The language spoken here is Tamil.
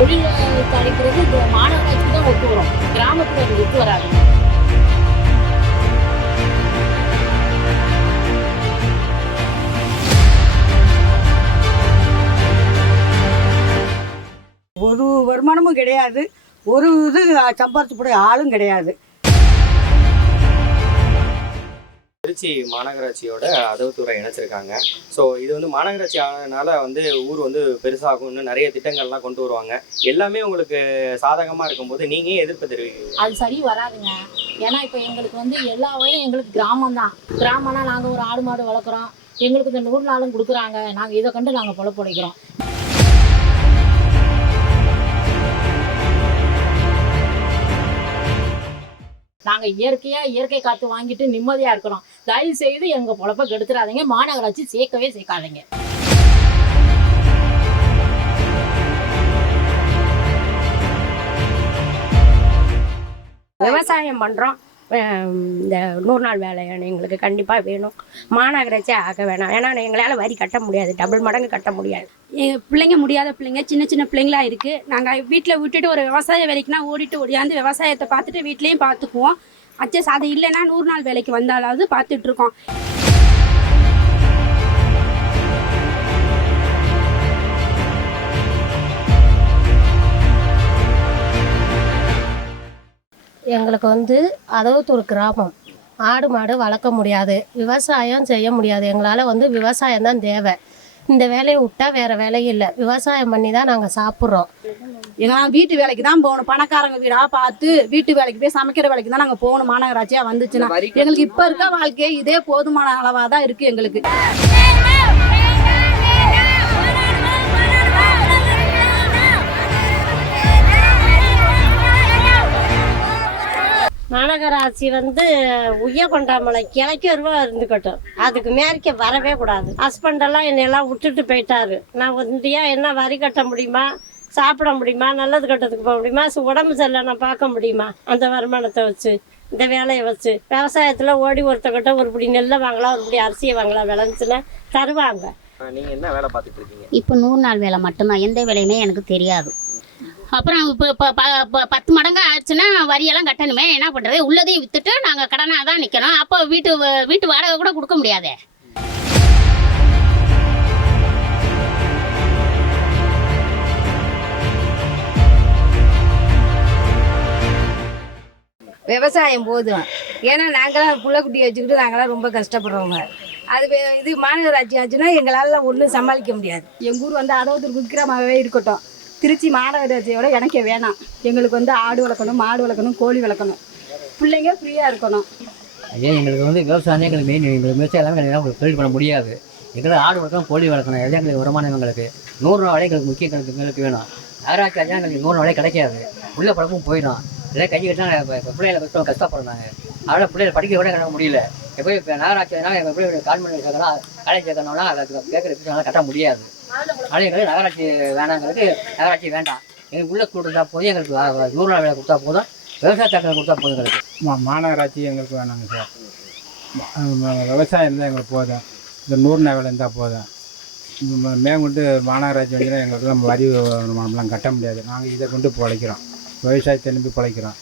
வித்து அளிக்கிறது இந்த மாநகராட்சி தான் ஒத்து வரும் கிராமத்துக்கு அது ஒத்து வராது. ஒரு வருமானமும் கிடையாது. ஒரு இது சம்பாரிச்சக்கூடிய ஆளும் கிடையாது. திருச்சி மாநகராட்சியோட அதவுத்துறை இணைச்சிருக்காங்க. ஸோ இது வந்து மாநகராட்சி ஆனதுனால வந்து ஊர் வந்து பெருசாகும் நிறைய திட்டங்கள்லாம் கொண்டு வருவாங்க. எல்லாமே உங்களுக்கு சாதகமாக இருக்கும்போது நீங்கள் எதிர்ப்பு தெரிவிக்கிறீங்க? அது சரி வராதுங்க. ஏன்னா இப்போ எங்களுக்கு வந்து எல்லா வயலும் எங்களுக்கு கிராமம் தான். கிராமம்னா நாங்கள் ஒரு ஆடு மாடு வளர்க்குறோம். எங்களுக்கு இந்த நூறு நாளும் கொடுக்குறாங்க. நாங்கள் இதை கண்டு நாங்கள் பொழப்படைக்கிறோம் நாங்கள் இயற்கையாக இயற்கை காற்று வாங்கிட்டு நிம்மதியாக இருக்கிறோம் தயவு செய்து எங்கள் பொழப்ப கெடுத்துறாதீங்க. மாநகராட்சி சேர்க்கவே சேர்க்காதீங்க. விவசாயம் பண்ணுறோம் இந்த நூறு நாள் வேலையான எங்களுக்கு கண்டிப்பாக வேணும். மாநகராட்சி ஆக வேணாம். ஏன்னா எங்களால் வரி கட்ட முடியாது. டபுள் மடங்கு கட்ட முடியாது. எங்கள் பிள்ளைங்க முடியாத பிள்ளைங்க சின்ன சின்ன பிள்ளைங்களா இருக்குது நாங்கள் வீட்டில் விட்டுட்டு ஒரு விவசாய வேலைக்குனா ஓடிட்டு ஓடியாந்து விவசாயத்தை பார்த்துட்டு வீட்லேயும் பார்த்துக்குவோம். அச்சஸ் அது இல்லைன்னா நூறு நாள் வேலைக்கு வந்தாலாவது பார்த்துட்ருக்கோம் எங்களுக்கு வந்து அதாவது ஒரு கிராமம். ஆடு மாடு வளர்க்க முடியாது. விவசாயம் செய்ய முடியாது. எங்களால் வந்து விவசாயம் தான் தேவை. இந்த வேலையை விட்டா வேற வேலையும் இல்லை. விவசாயம் பண்ணி தான் நாங்கள் சாப்பிட்றோம். எங்கன்னா வீட்டு வேலைக்கு தான் போகணும். பணக்காரங்க வீடா பார்த்து வீட்டு வேலைக்கு போய் சமைக்கிற வேலைக்கு தான் நாங்கள் போகணும். மாநகராட்சியா வந்துச்சுன்னா. எங்களுக்கு இப்போ இருக்க வாழ்க்கையே இதே போதுமான அளவாக தான் இருக்கு எங்களுக்கு. மாநகராட்சி வந்து உய்ய கொண்டாமலை கிழக்கு ரூபா இருந்துக்கட்டும். அதுக்கு மேற்க வரவே கூடாது. ஹஸ்பண்டெல்லாம் என்னையெல்லாம் விட்டுட்டு போயிட்டாரு. நான் ஒண்டியா என்ன வரி கட்ட முடியுமா? சாப்பிட முடியுமா? நல்லது கட்டத்துக்கு போக முடியுமா? உடம்பு சரியில்லை நான் பார்க்க முடியுமா? அந்த வருமானத்தை வச்சு இந்த வேலையை வச்சு. விவசாயத்தில் ஓடி ஒருத்தக்கிட்ட ஒரு பிடி நெல்லை வாங்கலாம் ஒரு பிடி அரிசியை வாங்கலாம் விளைஞ்சுன்னா தருவாங்க. நீங்கள் என்ன வேலை பார்த்துட்டு இருக்கீங்க? இப்போ நூறு நாள் வேலை மட்டும்தான். எந்த வேலையுமே எனக்கு தெரியாது. அப்புறம் இப்போ இப்போ ப- ப- பத்து மடங்கு ஆச்சுன்னா வரியெல்லாம் கட்டணுமே. என்ன பண்ணுறது உள்ளதையும் விற்றுட்டு நாங்கள் கடனாக தான் நிற்கணும் அப்போ வீட்டு வீட்டு வாடகை கூட கொடுக்க முடியாதே. விவசாயம் போதும். ஏன்னா நாங்களாம் புள்ளக்குட்டி வச்சுக்கிட்டு நாங்களாம் ரொம்ப கஷ்டப்படுறவங்க அது இது மாநகராட்சி ஆச்சுன்னா எங்களால் ஒன்றும் சமாளிக்க முடியாது. எங்கள் ஊர் வந்து அதாவது குக்கிரமாகவே இருக்கட்டும். திருச்சி மாநகராட்சியோட எனக்கே வேணாம். எங்களுக்கு வந்து ஆடு வளர்க்கணும் மாடு வளர்க்கணும் கோழி வளர்க்கணும். பிள்ளைங்க ஃப்ரீயாக இருக்கணும். ஐயா எங்களுக்கு வந்து விவசாயம் எங்களுக்கு மெயின் எங்களுக்கு விவசாயம் எல்லாமே எங்களுக்கு தொழில் பண்ண முடியாது. எங்களுக்கு ஆடு வளர்க்கணும் கோழி வளர்க்கணும். எல்லாம் எங்களுக்கு வருமானம் எங்களுக்கு. நூறுரூவா வரை எங்களுக்கு முக்கிய கணக்கு எங்களுக்கு வேணும். நகராட்சி ஆச்சா எங்களுக்கு நூறுரூவா நாளே கிடைக்காது. உள்ள பழப்பும் போயிடும். எல்லாம் கை கட்டினா பிள்ளைகளை கஷ்டப்படுறாங்க. அதனால் பிள்ளைகளை படிக்க கூட கட்ட முடியல. எப்படி இப்போ நகராட்சி எப்படி எப்படி பிள்ளைகளை கான்வென்ட் சேர்க்கணும் காலேஜ் சேர்க்கணும்னா அதுக்கு கேட்குற கட்ட முடியாது. அதனால் எங்களுக்கு நகராட்சி வேணாங்கிறது நகராட்சி வேண்டாம். எங்களுக்கு உள்ள கொடுத்தா போதும் எங்களுக்கு வ- நூறு நாள் வேலை கொடுத்தா போதும் விவசாய விவசாயத்தை கொடுத்தா போதும் எங்களுக்கு. மா மாநகராட்சி எங்களுக்கு வேணாங்க சார். விவசாயம் இருந்தால் எங்களுக்கு போதும். இந்த நூறு நாள் வேலை இருந்தால் போதும் இந்த மேற்கொண்டு மாநகராட்சி வந்துன்னா எங்களுக்கு நம்ம வரி வருமானம்லாம் கட்ட முடியாது. நாங்கள் இதை கொண்டு பிழைக்கிறோம். விவசாயத்தை நம்பி பிழைக்கிறோம்.